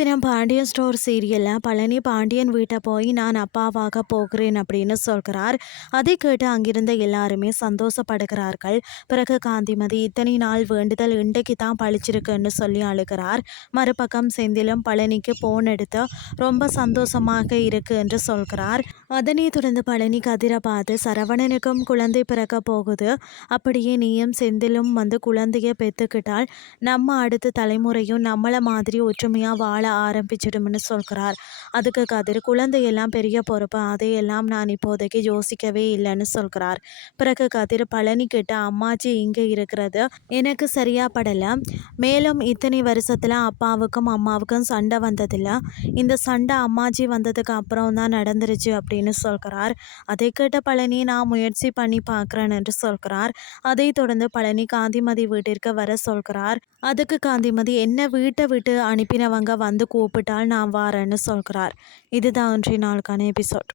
தினம் பாண்டியன் ஸ்டோர் சீரியலில் பழனி பாண்டியன் வீட்டை போய் நான் அப்பாவாக போகிறேன் அப்படின்னு சொல்கிறார். அதை கேட்டு அங்கிருந்த எல்லாருமே சந்தோஷப்படுகிறார்கள். பிறகு காந்திமதி இத்தனை நாள் வேண்டுதல் இன்றைக்கு தான் பழிச்சிருக்குன்னு சொல்லி அழுகிறார். மறுபக்கம் செந்திலும் பழனிக்கு போன் எடுத்து ரொம்ப சந்தோஷமாக இருக்கு என்று சொல்கிறார். அதனை தொடர்ந்து பழனி கதிரை பார்த்து சரவணனுக்கும் குழந்தை பிறக்க போகுது, அப்படியே நீயும் செந்திலும் குழந்தைய பெற்றுக்கிட்டால் நம்ம அடுத்த தலைமுறையும் நம்மளை மாதிரி ஒற்றுமையாக வாழ ஆரம்பிச்சிடும்னு சொல்கிறார். அதுக்கு கதிர் குழந்தையெல்லாம் பெரிய பொறுப்பு, அதையெல்லாம் நான் இப்போதைக்கு யோசிக்கவே இல்லைன்னு சொல்கிறார். பிறகு கதிர் பழனி கிட்ட அம்மாச்சி இங்கே இருக்கிறது எனக்கு சரியா படலை, மேலும் இத்தனை வருஷத்துல அப்பாவுக்கும் அம்மாவுக்கும் சண்டை வந்ததில்லை, இந்த சண்டை அம்மாச்சி வந்ததுக்கு அப்புறம் தான் நடந்துருச்சு அப்படின்னு சொல்கிறார். அதை கேட்ட பழனி நான் முயற்சி பண்ணி பார்க்குறேன் என்று சொல்கிறார். அதை தொடர்ந்து பழனி காந்திமதி வீட்டிற்கு வர சொல்கிறார். அதுக்கு காந்திமதி என்ன வீட்டை விட்டு அனுப்பினவங்க வந்து கூப்பிட்டால் நான் வாரேன்னு சொல்கிறார். இதுதான் இன்றைய நாளுக்கான எபிசோட்.